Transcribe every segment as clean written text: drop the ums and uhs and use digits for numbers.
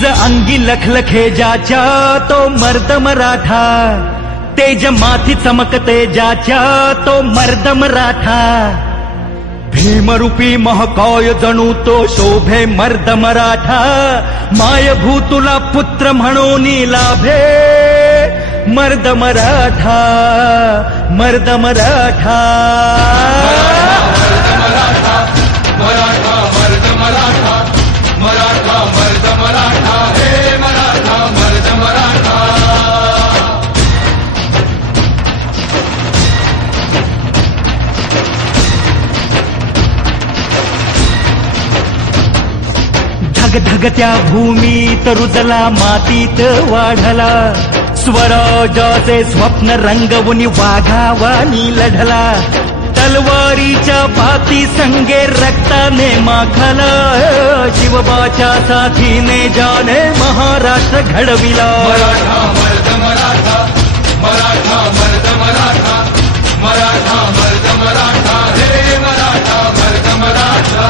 निज अंगी लखलखे ज्याच्या तो मर्द मराठा, तेज माथी चमकते ज्याच्या तो मर्द मराठा, भीमरूपी महाकाय जणू तो शोभे मर्द मराठा, मायभूतुला पुत्र म्हणून लाभे मर्द मराठा, मर्द मराठा, मराठा मर्द मराठा, मराठा मर्द मराठा, हे मराठा मर्द मराठा। धगधगत्या भूमीत रुजला, मातीत वाढला, स्वराजाचे स्वप्न रंगवून वाघावानी लढला, तलवारीच्या बाती संगे रक्ताने माखला, शिवबाच्या साथीने जाने महाराष्ट्र घडविला। मराठा मर्द मराठा, मराठा मर्द मराठा, मराठा मर्द मराठा, हे मराठा मर्द मराठा।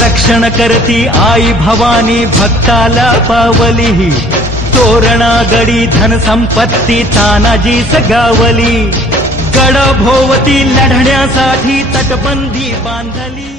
रक्षण करती आई भवानी भक्ताला पावली, तोरणा गडी धन संपत्ती तानाजीच गावली, गड भोवती लढण्यासाठी तटबंदी बांधली।